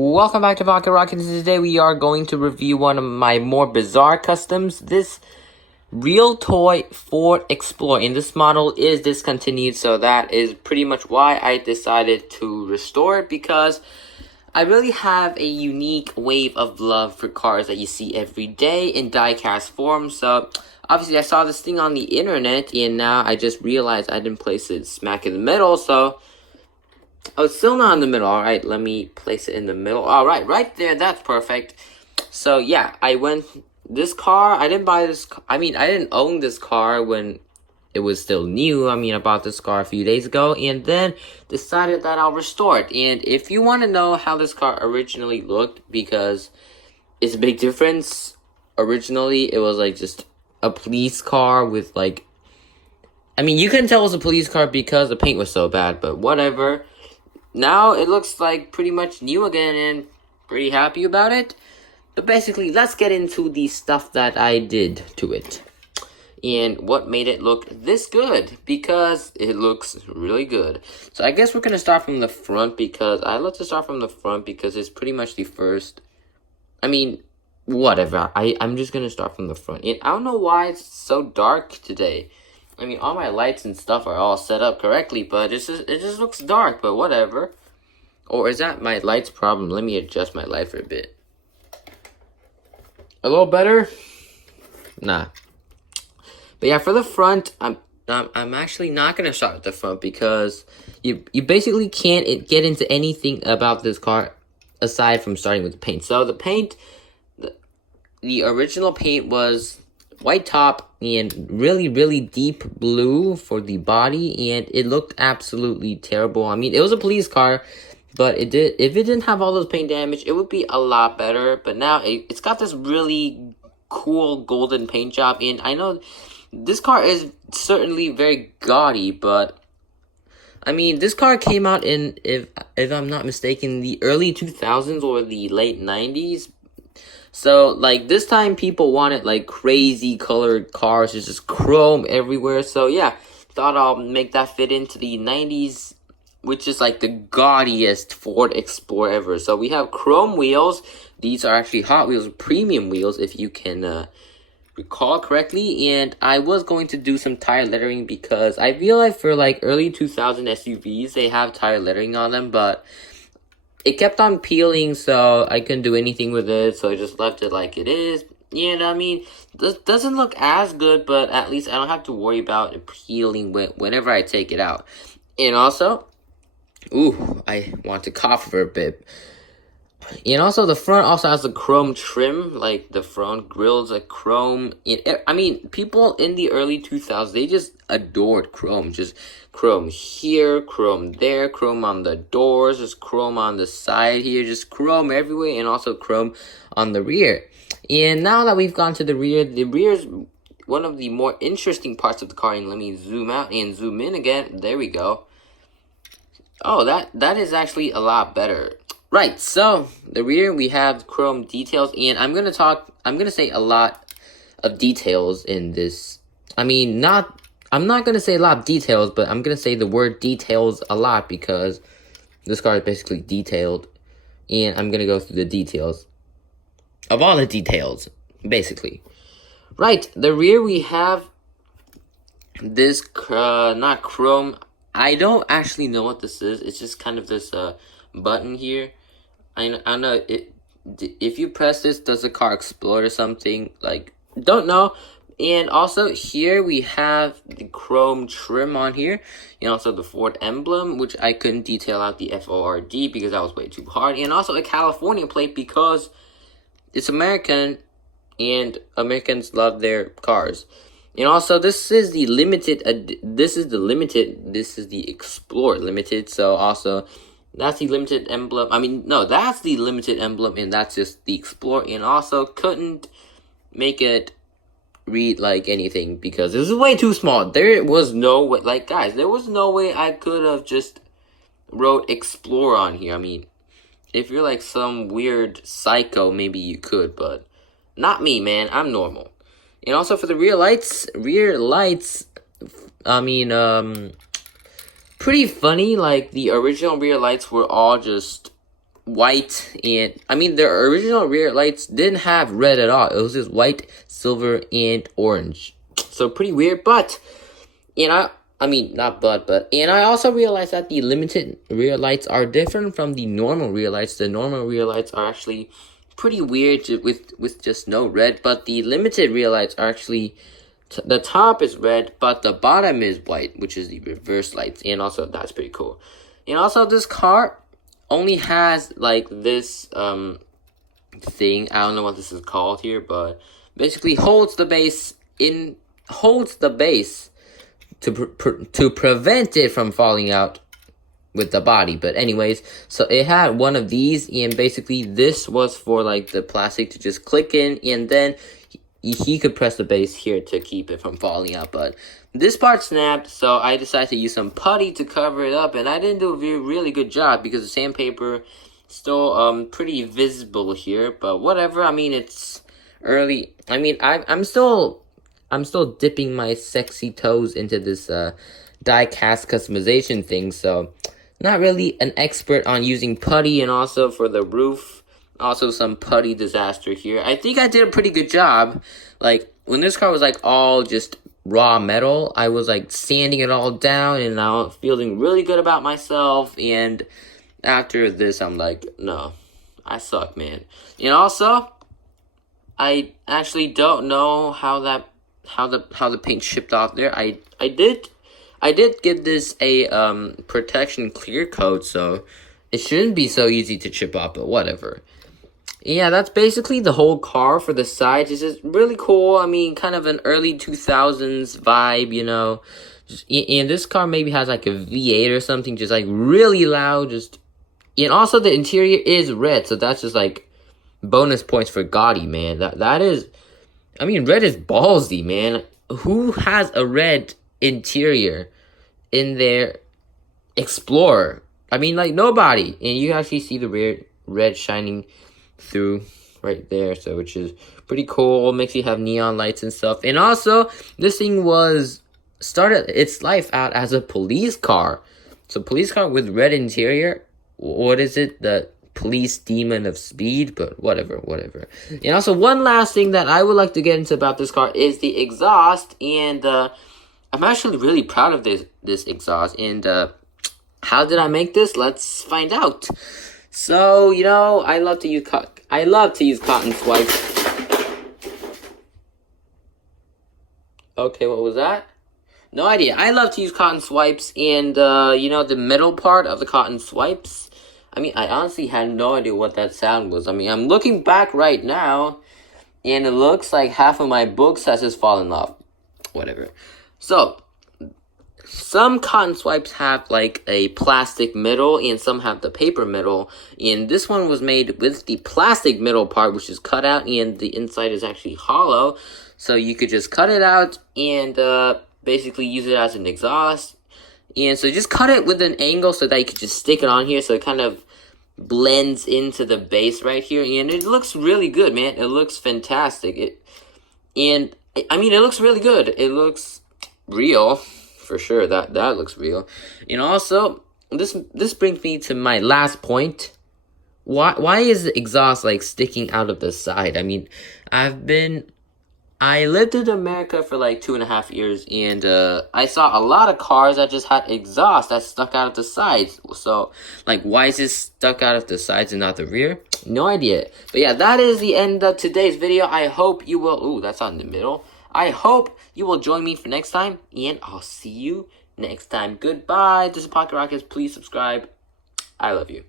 Welcome back to Pocket Rockets. Today we are going to review one of my more bizarre customs. This real toy Ford Explorer in this model is discontinued, so that is pretty much why I decided to restore it, because I really have a unique wave of love for cars that you see every day in die-cast form. So obviously I saw this thing on the internet, and now I just realized I didn't place it smack in the middle, so oh, it's still not in the middle. Alright, let me place it in the middle. Alright, right there, that's perfect. So yeah, this car, I didn't buy this, I didn't own this car when it was still new. I bought this car a few days ago, and then decided that I'll restore it. And if you want to know how this car originally looked, because it's a big difference. Originally, it was like just a police car with like, you couldn't tell it was a police car because the paint was so bad, but whatever. Now it looks like pretty much new again, and pretty happy about it. But basically, let's get into the stuff that I did to it and what made it look this good, because it looks really good. So I guess we're gonna start from the front, because I love to start from the front because it's pretty much the first. Whatever. I'm just gonna start from the front. And I don't know why it's so dark today. All my lights and stuff are all set up correctly, but it just looks dark, but whatever. Or is that my light's problem? Let me adjust my light for a bit. A little better? Nah. But yeah, for the front, I'm actually not gonna start with the front, because you basically can't get into anything about this car aside from starting with the paint. So the paint, the original paint was white top and really deep blue for the body, and it looked absolutely terrible. It was a police car, but if it didn't have all those paint damage, it would be a lot better. But now it's got this really cool golden paint job, and I know this car is certainly very gaudy, but this car came out in, if I'm not mistaken, the early 2000s or the late 90s. So, like, this time people wanted, like, crazy colored cars. There's just chrome everywhere. So, yeah, thought I'll make that fit into the 90s, which is, like, the gaudiest Ford Explorer ever. So, we have chrome wheels. These are actually Hot Wheels premium wheels, if you can recall correctly. And I was going to do some tire lettering, because I feel like for, like, early 2000 SUVs, they have tire lettering on them, but it kept on peeling, so I couldn't do anything with it, so I just left it like it is. And this doesn't look as good, but at least I don't have to worry about it peeling whenever I take it out. And also, I want to cough for a bit. And also, the front also has a chrome trim, like the front grille's a chrome. People in the early 2000s, they just adored chrome. Just chrome here, chrome there, chrome on the doors, just chrome on the side here, just chrome everywhere, and also chrome on the rear. And now that we've gone to the rear is one of the more interesting parts of the car. And let me zoom out and zoom in again. There we go. Oh, that is actually a lot better. Right, so the rear, we have chrome details, and I'm gonna say a lot of details in this. I'm not gonna say a lot of details, but I'm gonna say the word details a lot, because this car is basically detailed, and I'm gonna go through the details of all the details, basically. Right, the rear, we have this, not chrome, I don't actually know what this is. It's just kind of this, button here. I know if you press this, does the car explode or something? Like, don't know. And also here we have the chrome trim on here, and also the Ford emblem, which I couldn't detail out the FORD because that was way too hard. And also a California plate, because it's American, and Americans love their cars. And also, this is the Explorer Limited. So also, that's the limited emblem. That's the limited emblem, and that's just the Explorer. And also, couldn't make it read like anything because it was way too small. There was no way, like, guys, there was no way I could have just wrote Explorer on here. If you're like some weird psycho, maybe you could, but not me, man. I'm normal. And also for the rear lights, pretty funny. Like, the original rear lights were all just white, and I mean the original rear lights didn't have red at all. It was just white, silver, and orange. So pretty weird, but I mean not but and I also realized that the limited rear lights are different from the normal rear lights. The normal rear lights are actually pretty weird with just no red, but the limited rear lights are actually the top is red, but the bottom is white, which is the reverse lights, and also that's pretty cool. And also this car only has like this thing. I don't know what this is called here, but basically holds the base to prevent it from falling out with the body. But anyways, so it had one of these, and basically this was for like the plastic to just click in, and then he could press the base here to keep it from falling out. But this part snapped, so I decided to use some putty to cover it up, and I didn't do a really good job because the sandpaper still pretty visible here. But whatever, I mean it's early. I mean I'm still dipping my sexy toes into this die cast customization thing, so not really an expert on using putty. And also for the roof, also some putty disaster here. I think I did a pretty good job. Like when this car was like all just raw metal, I was like sanding it all down, and I was feeling really good about myself. And after this, I'm like, no, I suck, man. And also, I actually don't know how the paint shipped off there. I did give this a protection clear coat, so it shouldn't be so easy to chip off, but whatever. Yeah, that's basically the whole car. For the sides, it's just really cool. I mean, kind of an early 2000s vibe, you know. And this car maybe has like a V8 or something, just like really loud. And also the interior is red, so that's just like bonus points for Gotti, man. That is, I mean, red is ballsy, man. Who has a red interior in their Explorer? I mean, like nobody. And you actually see the rear red shining through right there, so which is pretty cool. Makes you have neon lights and stuff. And also, this thing started its life out as a police car. So police car with red interior. What is it? The police demon of speed, but whatever. And also, one last thing that I would like to get into about this car is the exhaust. And I'm actually really proud of this exhaust. And how did I make this? Let's find out. So, you know, I love to use cotton swipes. Okay, what was that? No idea. I love to use cotton swipes, and you know, the middle part of the cotton swipes, I mean, I honestly had no idea what that sound was. I mean, I'm looking back right now, and it looks like half of my books has just fallen off. Whatever. So, some cotton swipes have like a plastic middle, and some have the paper middle. And this one was made with the plastic middle part, which is cut out, and the inside is actually hollow. So you could just cut it out and basically use it as an exhaust. And so just cut it with an angle so that you could just stick it on here, so it kind of blends into the base right here. And it looks really good, man. It looks fantastic. And I mean, it looks really good. It looks real. For sure, that looks real. And also, this brings me to my last point. Why is the exhaust like sticking out of the side? I mean, I lived in America for like 2.5 years, and I saw a lot of cars that just had exhaust that stuck out of the sides. So, like, why is this stuck out of the sides and not the rear? No idea. But yeah, that is the end of today's video. I hope you will. Ooh, that's not in the middle. I hope you will join me for next time, and I'll see you next time. Goodbye. This is Pocket Rockets. Please subscribe. I love you.